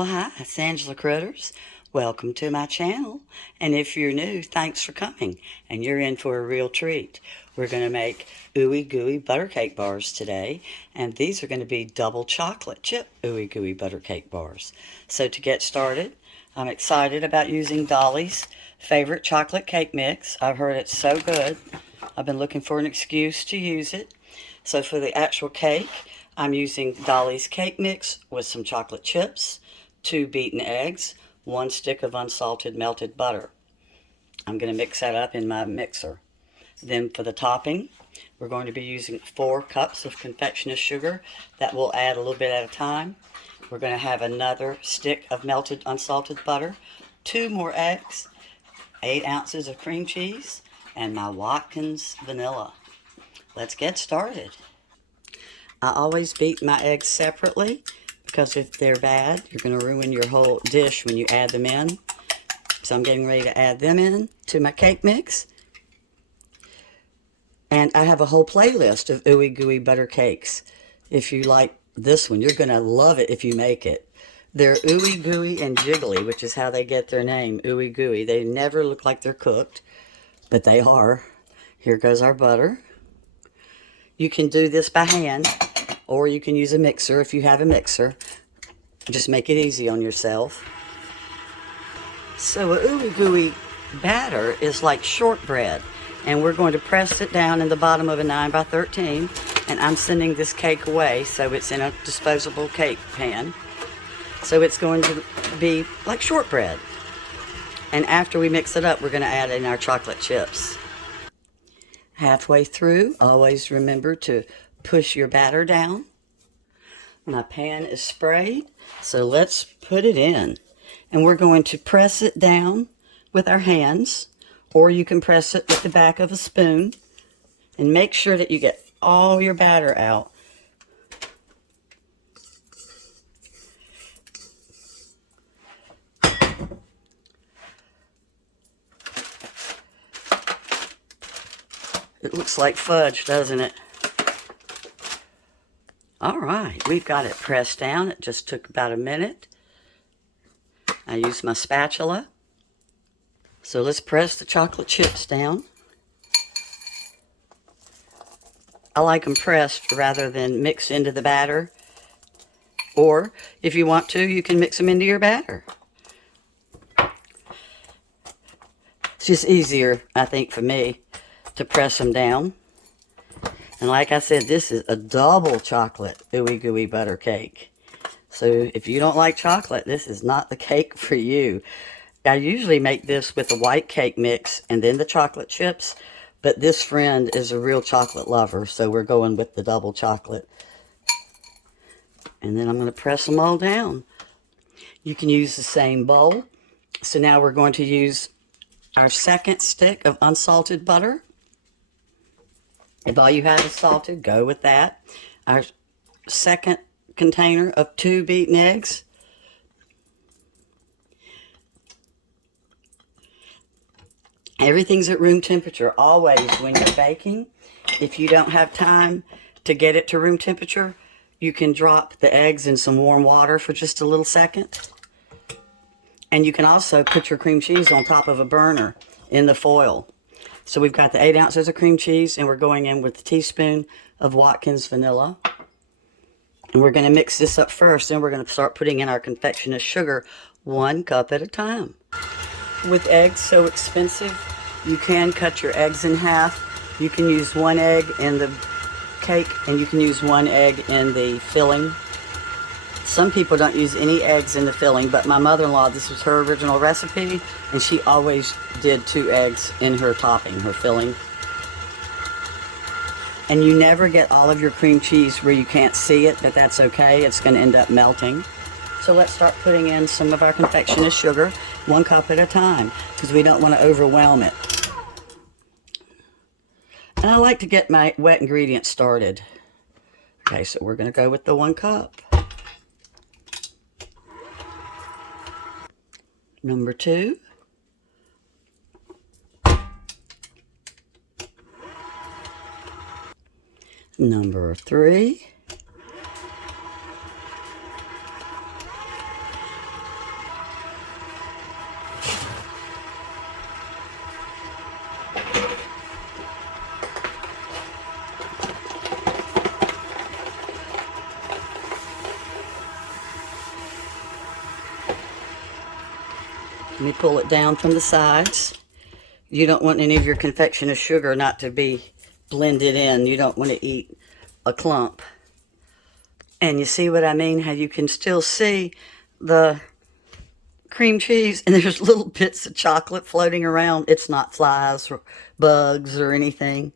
Well, hi, it's Angela Critters. Welcome to my channel. And if you're new, thanks for coming. And you're in for a real treat. We're going to make Ooey Gooey butter cake bars today. And these are going to be double chocolate chip Ooey Gooey butter cake bars. So to get started, I'm excited about using Dolly's favorite chocolate cake mix. I've heard it's so good. I've been looking for an excuse to use it. So for the actual cake, I'm using Dolly's cake mix with some chocolate chips, 2 beaten eggs, 1 stick of unsalted melted butter. I'm going to mix that up in my mixer. Then for the topping, we're going to be using 4 cups of confectioner's sugar. That will add a little bit at a time. We're going to have another stick of melted unsalted butter, 2 more eggs, 8 ounces of cream cheese, and my Watkins vanilla. Let's get started. I always beat my eggs separately because if they're bad, you're going to ruin your whole dish when you add them in. So I'm getting ready to add them in to my cake mix. And I have a whole playlist of Ooey Gooey butter cakes. If you like this one, you're going to love it if you make it. They're Ooey Gooey and Jiggly, which is how they get their name, Ooey Gooey. They never look like they're cooked, but they are. Here goes our butter. You can do this by hand, or you can use a mixer if you have a mixer. Just make it easy on yourself. So a Ooey Gooey batter is like shortbread, and we're going to press it down in the bottom of a 9x13, and I'm sending this cake away, so it's in a disposable cake pan. So it's going to be like shortbread. And after we mix it up, we're going to add in our chocolate chips. Halfway through, always remember to push your batter down. My pan is sprayed, so let's put it in. And we're going to press it down with our hands, or you can press it with the back of a spoon. And make sure that you get all your batter out. It looks like fudge, doesn't it? All right, we've got it pressed down. It just took about a minute. I used my spatula. So let's press the chocolate chips down. I like them pressed rather than mixed into the batter. Or if you want to, you can mix them into your batter. It's just easier, I think, for me to press them down. And like I said, this is a double chocolate Ooey Gooey butter cake. So if you don't like chocolate, this is not the cake for you. I usually make this with a white cake mix and then the chocolate chips, but this friend is a real chocolate lover, so we're going with the double chocolate. And then I'm going to press them all down. You can use the same bowl. So now we're going to use our second stick of unsalted butter. If all you have is salted, go with that. Our second container of 2 beaten eggs. Everything's at room temperature always when you're baking. If you don't have time to get it to room temperature, you can drop the eggs in some warm water for just a little second. And you can also put your cream cheese on top of a burner in the foil. So we've got the 8 ounces of cream cheese, and we're going in with a teaspoon of Watkins vanilla. And we're going to mix this up first, then we're going to start putting in our confectioner's sugar 1 cup at a time. With eggs so expensive, you can cut your eggs in half. You can use 1 egg in the cake, and you can use 1 egg in the filling. Some people don't use any eggs in the filling, but my mother-in-law, this was her original recipe, and she always did 2 eggs in her topping, her filling. And you never get all of your cream cheese where you can't see it, but that's okay. It's going to end up melting. So let's start putting in some of our confectioner's sugar, 1 cup at a time, because we don't want to overwhelm it. And I like to get my wet ingredients started. Okay, so we're going to go with the 1 cup. Number 2. Number 3. Let me pull it down from the sides. You don't want any of your confectioner sugar not to be blended in. You don't want to eat a clump. And you see what I mean? How you can still see the cream cheese and there's little bits of chocolate floating around. It's not flies or bugs or anything.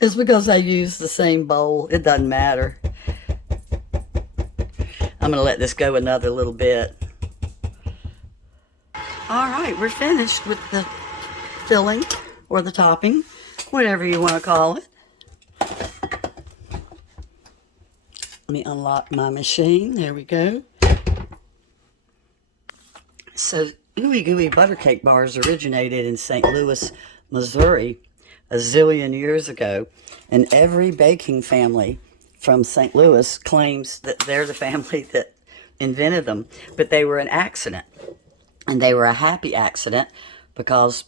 It's because I use the same bowl. It doesn't matter. I'm going to let this go another little bit. All right, we're finished with the filling or the topping, whatever you want to call it. Let me unlock my machine. There we go. So, Ooey Gooey butter cake bars originated in St. Louis, Missouri, a zillion years ago, and every baking family from St. Louis claims that they're the family that invented them, but they were an accident, and they were a happy accident because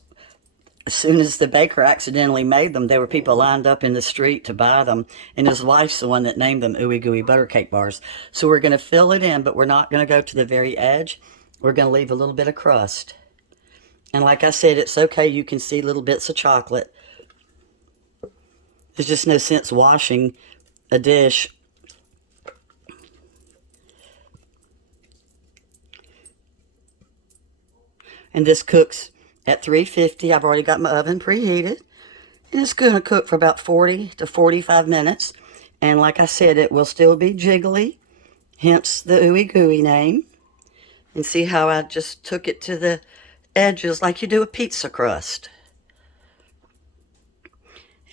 as soon as the baker accidentally made them, there were people lined up in the street to buy them, and his wife's the one that named them Ooey Gooey butter cake bars. So we're going to fill it in, but we're not going to go to the very edge. We're going to leave a little bit of crust. And like I said, it's okay. You can see little bits of chocolate. There's just no sense washing a dish. And this cooks at 350. I've already got my oven preheated. And it's going to cook for about 40 to 45 minutes. And like I said, it will still be jiggly. Hence the Ooey Gooey name. And see how I just took it to the edges like you do a pizza crust.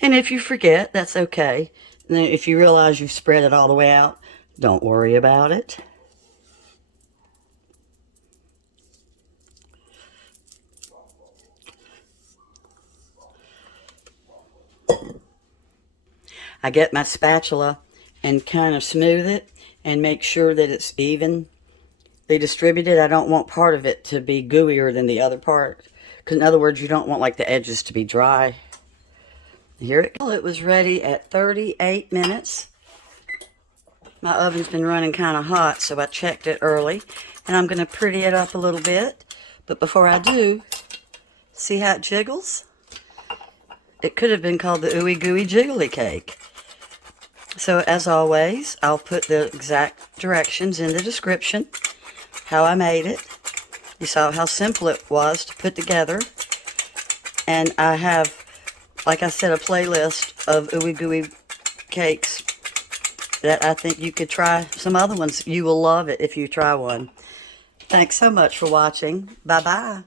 And if you forget, that's okay. And then if you realize you've spread it all the way out, don't worry about it. I get my spatula and kind of smooth it and make sure that it's evenly distributed. I don't want part of it to be gooier than the other part. Because in other words, you don't want like the edges to be dry. Here it goes. It was ready at 38 minutes. My oven's been running kind of hot, so I checked it early. And I'm going to pretty it up a little bit. But before I do, see how it jiggles? It could have been called the Ooey Gooey Jiggly Cake. So as always, I'll put the exact directions in the description, how I made it. You saw how simple it was to put together. And I have, like I said, a playlist of Ooey Gooey cakes that I think you could try. Some other ones, you will love it if you try one. Thanks so much for watching. Bye-bye.